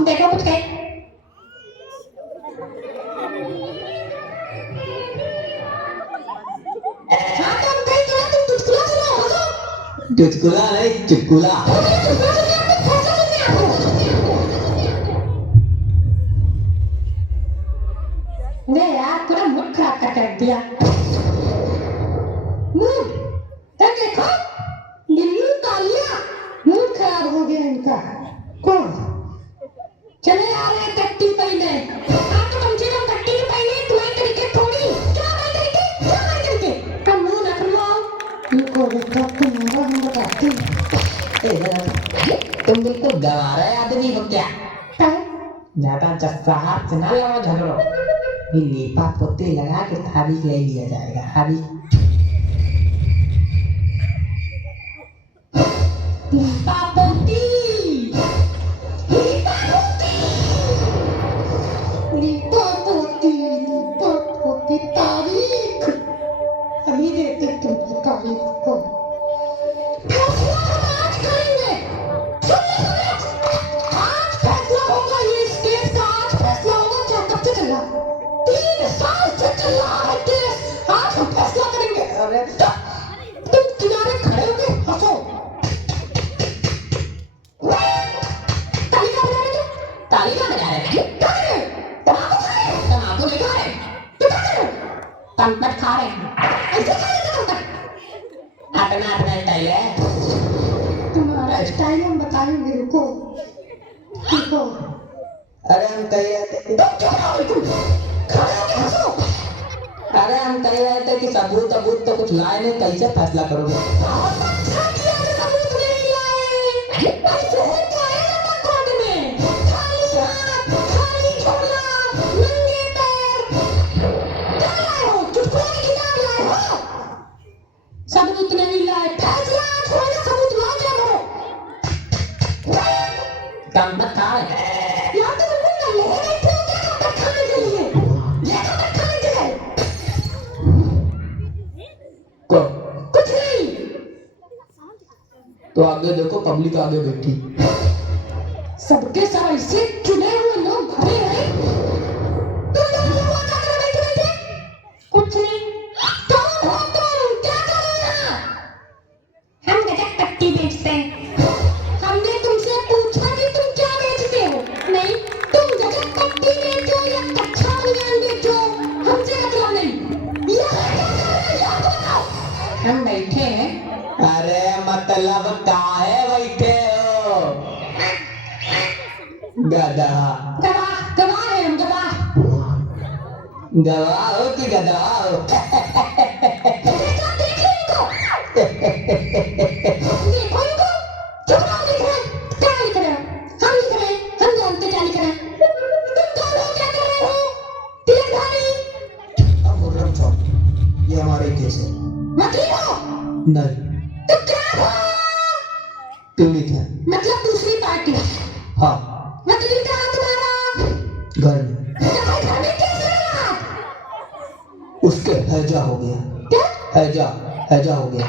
देखो कुछ कहे हाँ तुम कहीं क्या तुम चुटकुला सुनाओ हंसो चुटकुला नहीं चुटकुला ने यार पूरा मूड खराब करके रख दिया मूड तब देखो बिल्लू कालिया मूड खराब हो गया इनका कौन चले आ रहे हैं कट्टी पहने आप तो कम से कम कट्टी नहीं पहने तुम्हारे तरीके थोड़ी क्या भाई तरीके कम मुंह रख लो इनको देखो तुम्हारा हम बताते हैं तुम बिल्कुल गवारा आदमी हो क्या क्या ज्यादा जस्सा हाथ से ना लगाओ झगड़ो लीपा पोते लगा के थारी ले लिया जाएगा थारी लीपा पोती तारीख अभी देते तुमको तारीख को फैसला हम आज करेंगे आज फैसला होगा ये इस केस का आज फैसला होगा क्या कब से चल रहा 3 साल से चल रहा है केस आज हम फैसला करेंगे अरे तुम किनारे खड़े हो गए हंसो तालिका बजा रहे तुम तालिका बजा रहे हैं क्या कर रहे हो तम्बाकू नहीं खा रहे तो क्या कर रहे हो तम्बक खा रहे हैं ऐसे खा लेते तुम तक अपना अपना स्टाइल है तुम्हारा स्टाइल हम बताएंगे रुको रुको अरे हम कह रहे थे तुम क्यों रहो तुम खड़े होके हंसो अरे हम कह रहे थे कि सबूत तो कुछ लाए नहीं कैसे फैसला करोगे बहुत अच्छा किया कि सबूत नहीं लाए ऐसे होता है ना कोर्ट में खाली हाथ खाली झोला नंगे पैर क्या लाए हो चुटकुले की किताब लाए हो सबूत नहीं लाए फैसला आज होगा सबूत लाओ क्या करो तम्बक खा रहे हैं यार तुम बिल्कुल ना ले बैठे हो क्या कपड़ा खाने के लिए ये कपड़ा खाने के लिए को कुछ नहीं तो आगे देखो पब्लिक आगे बैठी सबके सब ऐसे चुने हुए लोग भरे हैं तुम लोग क्या हुआ क्या कर रहे बैठे बैठे कुछ नहीं कौन हो तुम क्या कर रहे हो यहाँ हम गजब कट्टी बेचते हैं हमने तुमसे पूछा कि तुम क्या बेचते हो नहीं तुम गजब कट्टी बेचो या कच्चा बनियान बेचो हमसे मतलब नहीं यहाँ क्या कर रहे हो यहाँ तो बताओ हम बैठे हैं अरे मतलब काहे बैठे हो गधा गवाह गवाह है हम गवाह गवाह हो कि गधा हो देखो देखो इनको देखो इनको चुप रहो लिख रहे हैं क्या लिख रहे हो हम लिख रहे हैं हम जानते क्या लिख रहे हैं तुम कौन हो क्या कर रहे हो तिलकधारी अब मुर्रम चौक ये हमारे केस है वकील हो नहीं तो क्या हो पीड़ित है मतलब दूसरी पार्टी हाँ वकील कहाँ तुम्हारा घर में तुम्हारे घर में कैसे रहा उसके हैजा हो गया क्या हैजा हैजा हो गया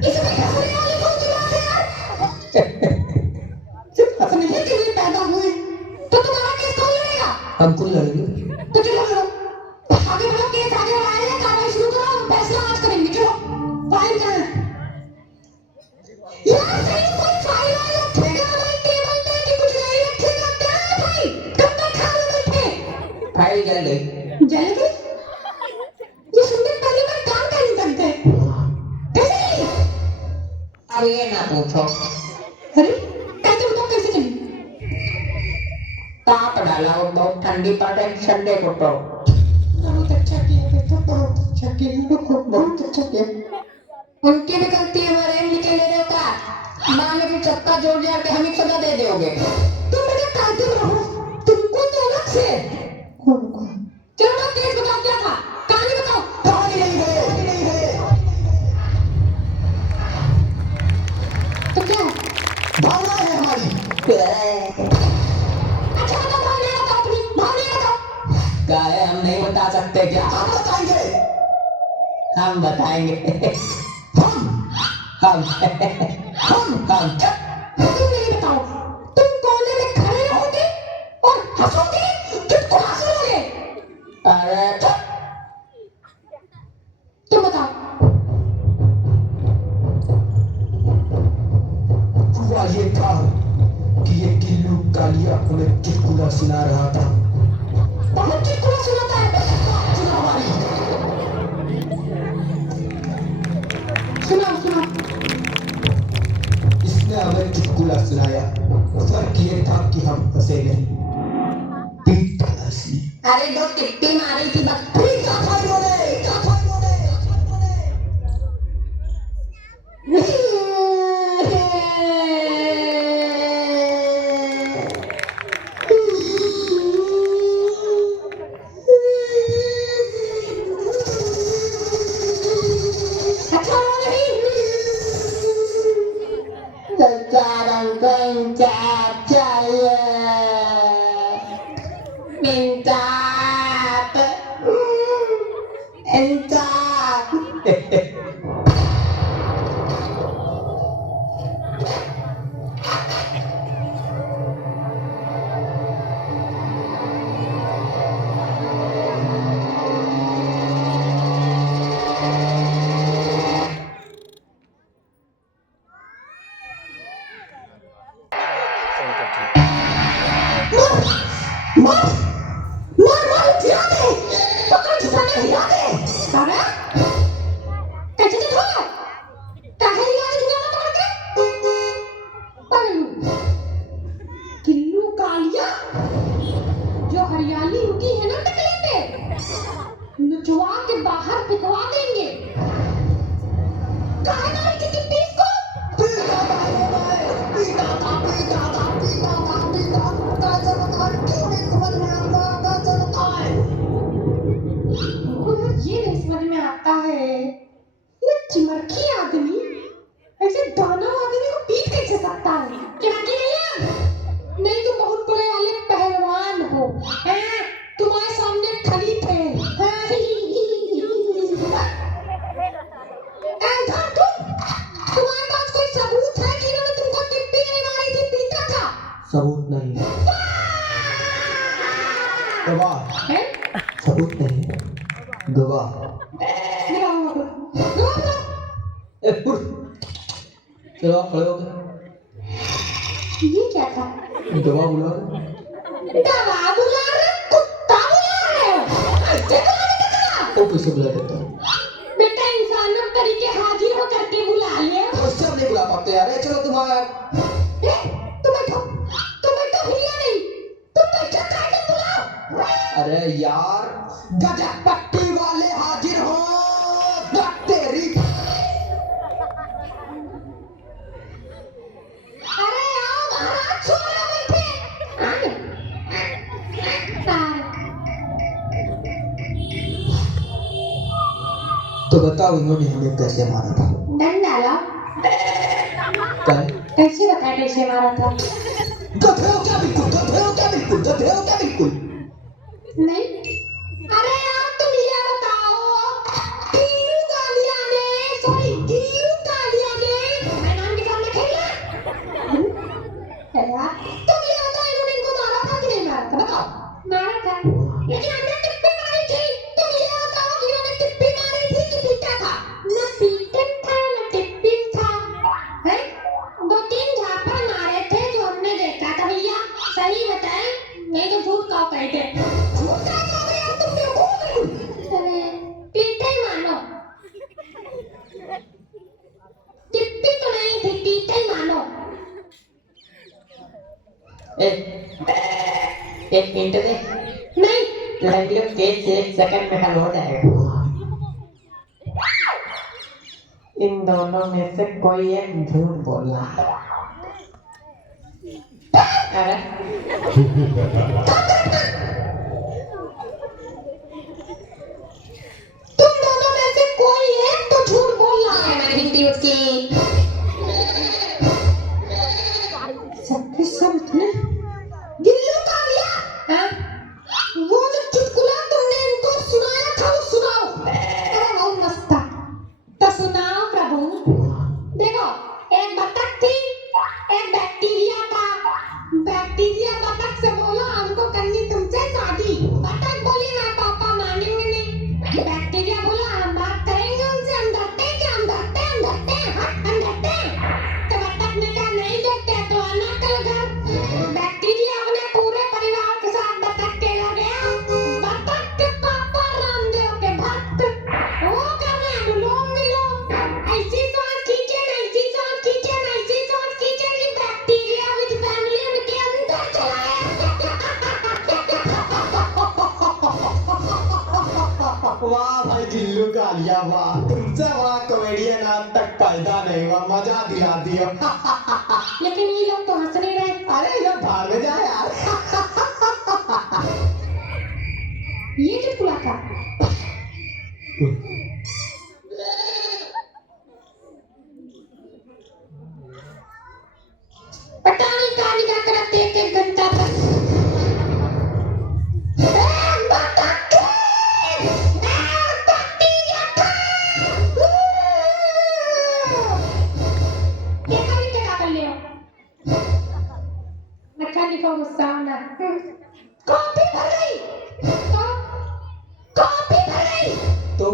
इसमें हंसने वाली कौन सी बात है यार सिर्फ हंसने के लिए पैदा हुए तो तुम्हारा केस कौन लड़ेगा हम खुद लड़ेंगे तो चलो चलो आगे बढ़ो केस आगे बढ़ाए हैं कार्रवाई शुरू करो हम फैसला आज करेंगे चलो फाइल कहाँ है यार सही कोई फाइल वाइल रखेगा हमारी टेबल पे कि कुछ नहीं रखेगा क्या है भाई कब तक खाने बैठे फाइल जल गई जल गई ये सुनने पहली बार काम का नहीं करते कैसे चली अब ये ना पूछो अरे कहते बताओ कैसे चली ताप डाला वो बहुत ठंडी पड़े ठंडे को तो बहुत अच्छा किया बेटा बहुत अच्छा किया रुको बहुत अच्छा किया उनकी भी गलती है हमारे निकल ले रहे हो का माँ में भी चक्का जोड़ दिया कि हम ही सजा दे दोगे तुम मेरे कातिल रहो तुमको तो अलग से कौन कौन चलो ना केस बताओ क्या था कहानी बताओ कहानी नहीं है तो क्या है भावना है हमारी अच्छा बताओ भावना बताओ अपनी भावना बताओ क्या है हम नहीं बता सकते क्या हम बताएंगे हम बताएंगे हम तुम नहीं बताओ, तुम कोने में खड़े रहोगे और हंसोगे, चुटकुला सुनोगे? अरे तुम बताओ। हुआ ये था कि ये गिल्लू कालिया हमें चुटकुला सुना रहा था। बहुत चुटकुला सुनाता है। सुना हमारी। सुनाओ। इसने हमें चुटकुला सुनाया। फर्क ये था कि हम हंसे नहीं, पीट था इसलिए। अरे दो टिप्पी मारी थी बस। पीटा था इन्होंने। अच्छा नहीं। मार गिरा दे, पकड़ झुकाने गिरा दे। अरे कैसे देखो, काहे गिरा दे झुकाना पकड़ के? पर गिल्लू कालिया जो हरियाली उगी है ना टकले पे, नचवा के बाहर फेंकवा देंगे। काहे ना रखी थी पीस को? ये नहीं समझ में आता है, ये चिमरखी आदमी ऐसे दाना आदमी को पीट कैसे सकता है? चिमरखी नहीं है, नहीं तुम बहुत बड़े वाले पहलवान हो, हैं? तुम्हारे सामने खलीफे हैं। तुम्हारे पास कोई सबूत है कि इन्होंने तुमको टिप्पी नहीं मारी थी, पीटा था? सबूत नहीं। गवाह। हैं? सबूत नहीं, गवाह। चलो खड़े हो गए। ये क्या था? गवाह बुला। दवा बुला रहे, कुत्ता बुला रहे हो? ऐसे बुला देते तो कैसे बुला देते हैं? बेटा इंसानों तरीके हाजिर हो करके बुला लिया। उससे हम नहीं बुला पाते यार। चलो तुम्हारा तुम बैठो हिलिया नहीं, तुम बैठो काहे बुलाओ? अरे यार गजब पट्टी वाले हाजिर हो। तेरी अरे आओ महाराज, छोड़ो बैठे। तो बताओ इन्होंने हमें कैसे मारा था? दंड डाला। कल कैसे बताया कैसे मारा था? गधे हो क्या बिल्कुल? गधे हो क्या बिल्कुल? गधे हो क्या बिल्कुल? नहीं। अरे यार तुम ये बताओ, गिल्लू कालिया ने मैं नाम के सामने खेला? यार तुम ये बताओ, इन्होंने इनको मारा था कि नहीं मारा था? बताओ। मारा था, लेकिन हमने टिप्पी मारी थी। तुम ये बताओ कि इन्होंने टिप्पी मारी थी कि पीटा था? न पीटन था न टिप्पी था, हैं? 2-3 झापड़ मारे थे जो हमने देखा था भैया, सही बताएं, नहीं तो झूठ कहो कहते। झूठ क्या कहोगे यार, तुम बेवकूफ हो। अरे पीटे ही मानो, टिप्पी तो नहीं थी, पीटे ही मानो। एक मिनट दे, नहीं लड़कियों तेज से 1 सेकंड में हल हो जाएगा। इन दोनों में से कोई एक झूठ बोल रहा है। अरे तुम दोनों में से कोई एक तो झूठ बोल रहा है। मैंने हिंदी उसकी सबके सब थे। गिल्लू कालिया, हाँ? वो जो चुटकुला तुमने इनको सुनाया था वो सुनाओ। अरे बहुत मस्त था, तो सुनाओ प्रभु। देखो भैया वाह, तुमसे बड़ा कॉमेडियन आज तक पैदा नहीं हुआ, मजा दिला दिया। लेकिन ये लोग तो हंस नहीं रहे। अरे ये भाग जा यार। ये चुटकुला था। पता नहीं कहाँ निकाल कर रखते हैं, एक घंटा तक। मैकेनिको गुस्सा होना। कॉपी भर गई। कॉपी भर गई। तो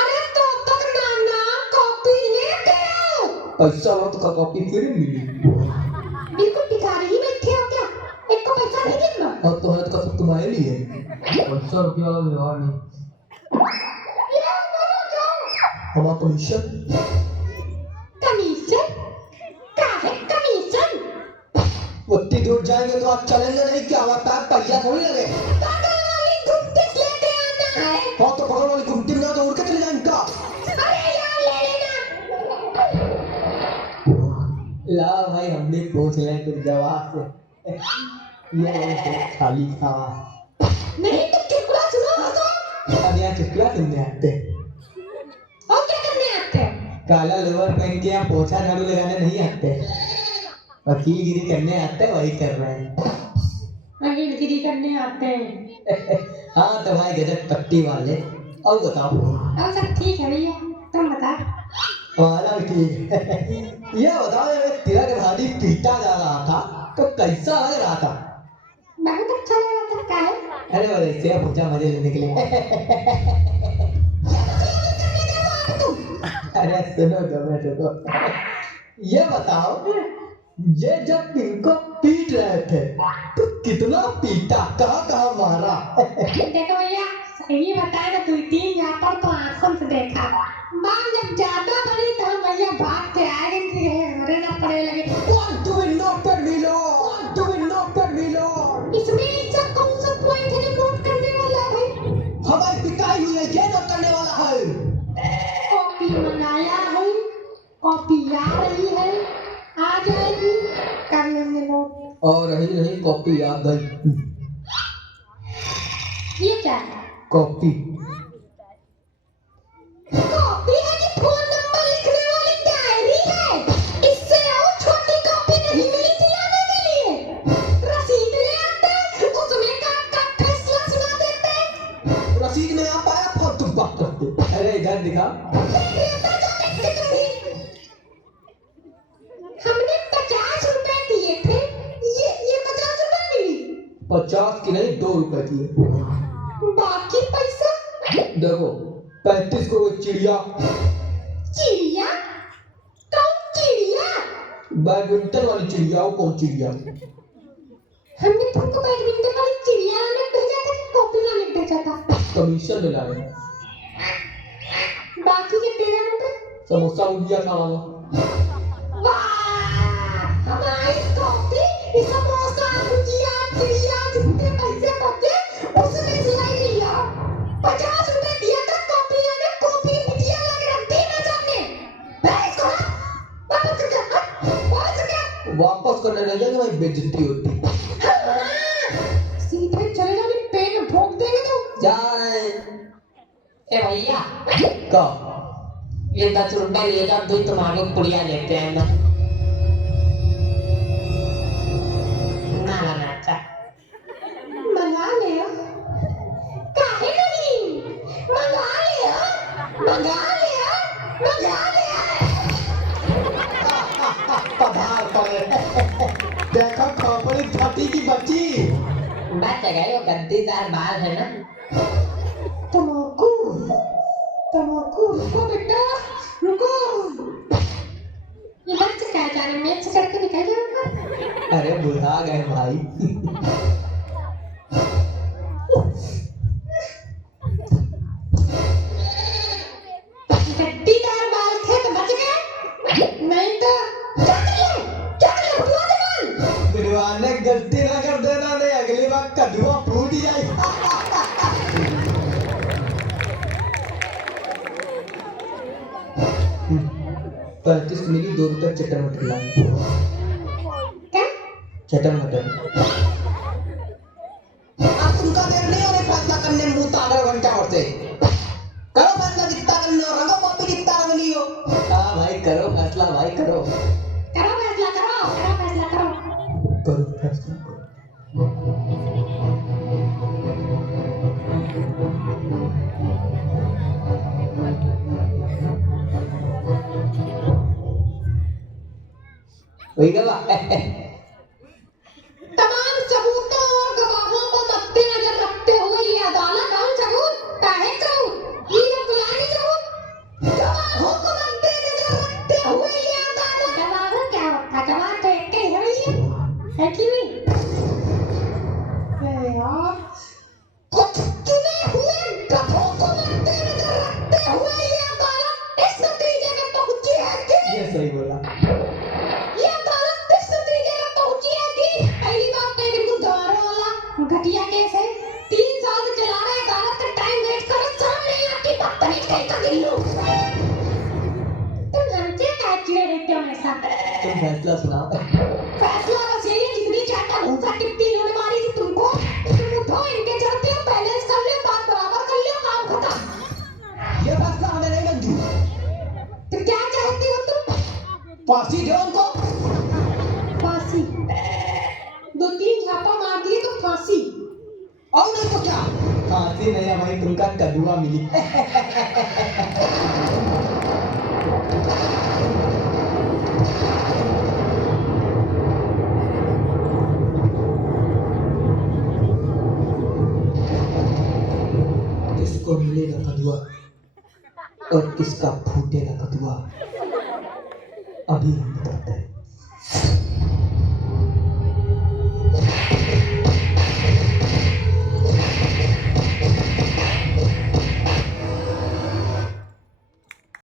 अरे तो तक नाना कॉपी लेके आओ। पैसा लो तो कॉपी फिर मिली। बिल्कुल भिखारी ही बैठे हो क्या? एक को पैसा नहीं देना। और तो है तो सब तुम्हारे लिए। 500 रुपये वाला व्यवहार नहीं। ये बोलो जाओ। हमारा कमीशन कमीशन? काहे कमीशन? उतनी दूर जाएंगे तो आप चलेंगे नहीं क्या? हमारे पैर पहिया थोड़ी लगे। बगल वाली घुमटी लेके आना है। हाँ तो बगल वाली घुमटी में तो उड़ के चले जाएंगे का? अरे यार ले लेना। ला भाई हमने पूछ लिया कुछ जवाब से। ये बहुत खाली था। नहीं तो चुटकुला सुनो हंसो। अब यहाँ चुटकुला सुनने आते। और क्या करने आते हैं? काला लोअर पहन के यहाँ पोछा झाड़ू लगाने नहीं आते, वकीलगिरी करने आते हैं, वही कर रहे हैं। वकीलगिरी करने आते हैं। हाँ तो भाई गजब पट्टी वाले। और बताओ। और सब ठीक है भैया, तुम बता। हमारा भी ठीक है। ये बताओ जब एक तिलक भारी पीटा जा रहा था तो कैसा लग रहा था? बहुत अच्छा लगा था। क्या है? अरे वो ऐसे पूछा मजे लेने के लिए। अरे सुनो टोमेटो को, ये बताओ ये जब इनको पीट रहे थे तो कितना पीटा, कहाँ कहाँ मारा? देखो भैया सही बताए ना, 2-3 यहाँ पर तो आंखों से देखा। बाल जब ज्यादा बड़ी तो हम भैया भाग के आए कि हमारे ना पड़े लगे। What do we know पर मिलो? What do we know पर मिलो? इसमें ऐसा कौन सा पॉइंट है जो नोट करने वाला है? हमारी पिटाई हुई है, ये नोट करने वाला है। कॉपी मंगाया है, कॉपी आ रही है, आ जाएगी, कर लेंगे नोट। और रही नहीं कॉपी आ गई। ये क्या है? कॉपी कॉपी है कि फोन नंबर लिखने वाली डायरी है? इससे और छोटी कॉपी नहीं मिली थी लाने के लिए? रसीद ले आते, उसमें का फैसला सुना देते। रसीद में आप आया फालतू बात करते। अरे इधर दिखा। हमने 50 रुपए दिए थे, ये 50 रुपए मिली। 50 की नहीं 2 रुपए की। बाकी पैसा? देखो 35 को वो चिड़िया। चिड़िया? कौन चिड़िया? बैडमिंटन वाली चिड़िया। वो कौन चिड़िया? हमने तुमको बैडमिंटन वाली चिड़िया लाने भेजा था कि कॉपी लाने भेजा था? कमीशन मिला है। बाकी के 13 रुपए? समोसा भुजिया खाना। वाह! हमारी कॉपी, समोसा, भुजिया, चिड़िया, जितने पैसे बचे उसमें से लाई लिया। 50 रुपए दिया था कॉपी लाने, कॉपी भुजिया लाके रख दी ना सामने। भेज को वापस कर दे, वापस कर। वापस करने नहीं जाएंगे भाई, बेइज्जती होती। सीधे चले जाने, पेन भोंक देंगे तो। जा रहे ए भैया का ये 10 रुपये ले जाओ, दो तुम्हारे पुड़िया लेते हैं ना। ना ना ना अच्छा। मंगा ले। काहे नहीं? मंगा ले, मंगा ले, मंगा ले। पधार पड़े। देखो खोपड़ी फटी की बची। बच गए, वो गद्दीदार बाल है ना। तम्बाकू, तम्बाकू। रुको बेटा, रुको। ये बच्चे क्या जा रहे हैं? मेज से चढ़ के निकल जाओ। अरे बुढ़ा गए भाई। गद्दीदार बाल थे तो बच गए, नहीं तो क्या करिए? क्या करिए? बुढ़वा दे बाल। बुढ़वा ने गलती ना कर देना, नहीं अगली बार कदुआ फूट जाए। 35 मिली 2 रुपए चटर मटर लाए। क्या? चटर मटर। अब तुमका देर नहीं हो रही फैसला करने में, मुंह तागर घंटा और से करो फैसला, जितना करना हो रंगो कॉपी, जितना रंग लियो। हाँ भाई करो फैसला, भाई करो करो फैसला करो, करो फैसला करो। करो फैसला करो। वही गवा तमाम सबूतों और गवाहों को मद्देनजर रखते हुए ये अदालत और सबूत काहे सबूत ये जो फलानी सबूत गवाहों को मद्देनजर रखते हुए ये अदालत। गवाह क्या होता है? गवाह तो एक ही है भैया, है कि नहीं? अरे यार, कुछ चुने हुए गवाहों को मद्देनजर रखते हुए ये अदालत इस नतीजे में पहुंची है कि ये सही बोला। ये अदालत इस नतीजे में पहुंची है कि पहली बात तो ये बिल्कुल गवारों वाला घटिया केस है। 3 साल से चला रहे अदालत का टाइम वेस्ट करो, शर्म नहीं आती? बदतमीज कहीं का गिल्लू। तुम हमसे क्या चिढ़े रहते हो हमेशा? तुम फैसला सुनाओ। फैसला बस यही है, जितनी चाटा घूसा टिप्पी इन्होंने मारी थी तुमको, तुम उठो, इनके चलते हो, बैलेंस कर लो, बात बराबर कर लो, काम खत्म। ये फैसला हमें नहीं मंजूर। तो क्या चाहती हो तुम? फांसी दो उनको। फांसी? 2-3 झापा मार दिए तो फांसी? और नहीं तो क्या? फांसी नहीं हमारी तुमका कदुआ मिली। किसको मिलेगा कदुआ और किसका फूटेगा कदुआ, अभी हम बताते हैं।